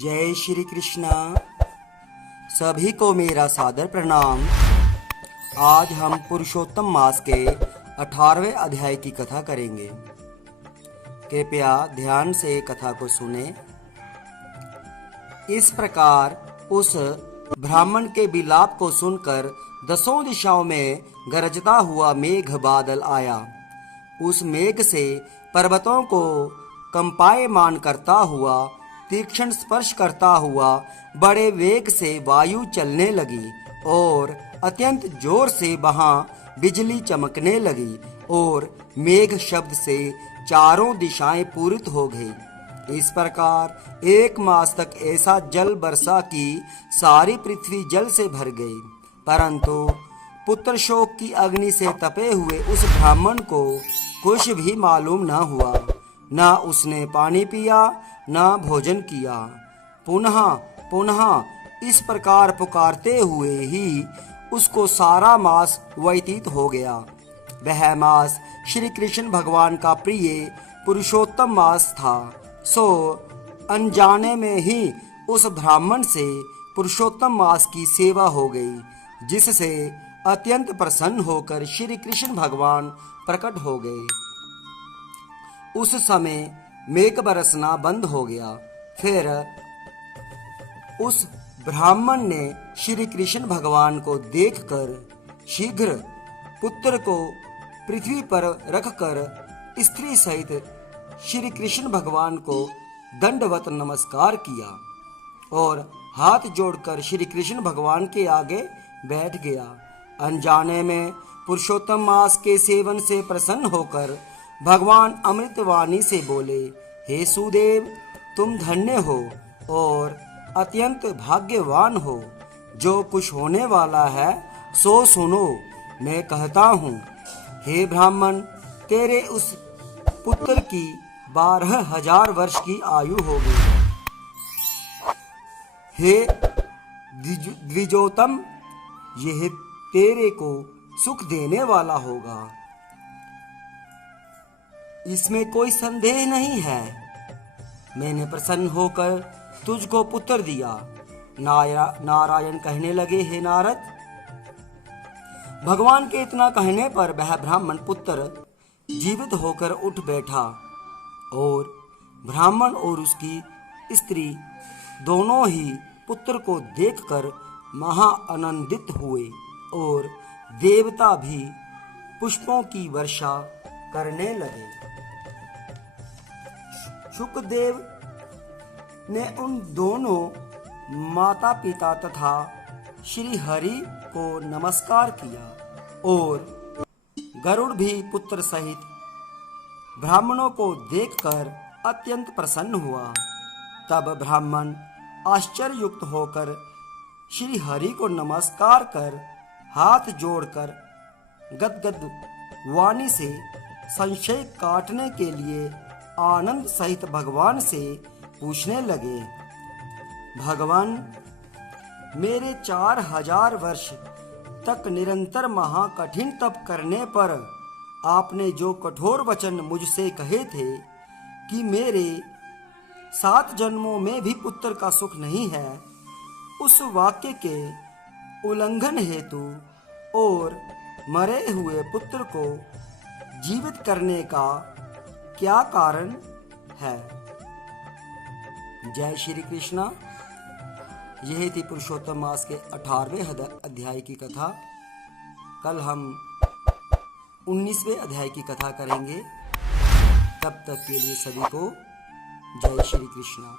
जय श्री कृष्णा। सभी को मेरा सादर प्रणाम। आज हम पुरुषोत्तम मास के 18वें अध्याय की कथा करेंगे। कृपया ध्यान से कथा को सुने। इस प्रकार उस ब्राह्मण के विलाप को सुनकर 10 दिशाओं में गरजता हुआ मेघ बादल आया। उस मेघ से पर्वतों को कंपायमान करता हुआ, तीक्ष्ण स्पर्श करता हुआ बड़े वेग से वायु चलने लगी और अत्यंत जोर से वहां बिजली चमकने लगी और मेघ शब्द से चारों दिशाएं पूरित हो गई। इस प्रकार 1 मास तक ऐसा जल बरसा कि सारी पृथ्वी जल से भर गई। परंतु पुत्र शोक की अग्नि से तपे हुए उस ब्राह्मण को कुछ भी मालूम न हुआ। न उसने पानी पिया न भोजन किया। पुनः पुनः इस प्रकार पुकारते हुए ही उसको सारा मास व्यतीत हो गया। वह मास श्री कृष्ण भगवान का प्रिय पुरुषोत्तम मास था। सो अनजाने में ही उस ब्राह्मण से पुरुषोत्तम मास की सेवा हो गई, जिससे अत्यंत प्रसन्न होकर श्री कृष्ण भगवान प्रकट हो गए। उस समय मेघ बरसना बंद हो गया। फिर उस ब्राह्मण ने श्री कृष्ण भगवान को देखकर शीघ्र पुत्र को पृथ्वी पर रखकर स्त्री सहित श्री कृष्ण भगवान को दंडवत नमस्कार किया और हाथ जोड़कर श्री कृष्ण भगवान के आगे बैठ गया। अनजाने में पुरुषोत्तम मास के सेवन से प्रसन्न होकर भगवान अमृतवाणी से बोले, हे सुदेव, तुम धन्य हो और अत्यंत भाग्यवान हो। जो कुछ होने वाला है सो सुनो। मैं कहता हूँ, हे ब्राह्मण, तेरे उस पुत्र की 12,000 वर्ष की आयु होगी। हे द्विजोतम, यह तेरे को सुख देने वाला होगा, इसमें कोई संदेह नहीं है। मैंने प्रसन्न होकर तुझको पुत्र दिया। नारायण कहने लगे, हे नारद। भगवान के इतना कहने पर वह ब्राह्मण पुत्र जीवित होकर उठ बैठा और ब्राह्मण और उसकी स्त्री दोनों ही पुत्र को देखकर महा आनंदित हुए और देवता भी पुष्पों की वर्षा करने लगे। शुकदेव ने उन दोनों माता पिता तथा श्री हरि को नमस्कार किया और गरुड़ भी पुत्र सहित ब्राह्मणों को देखकर अत्यंत प्रसन्न हुआ। तब ब्राह्मण आश्चर्ययुक्त होकर श्री हरि को नमस्कार कर हाथ जोड़कर गदगद वाणी से संशय काटने के लिए आनंद सहित भगवान से पूछने लगे, भगवान, मेरे 4,000 वर्ष तक निरंतर महाकठिन तप करने पर आपने जो कठोर वचन मुझसे कहे थे कि मेरे 7 जन्मों में भी पुत्र का सुख नहीं है, उस वाक्य के उल्लंघन हेतु और मरे हुए पुत्र को जीवित करने का क्या कारण है? जय श्री कृष्णा। यह थी पुरुषोत्तम मास के 18वें अध्याय की कथा। कल हम 19वें अध्याय की कथा करेंगे। तब तक के लिए सभी को जय श्री कृष्णा।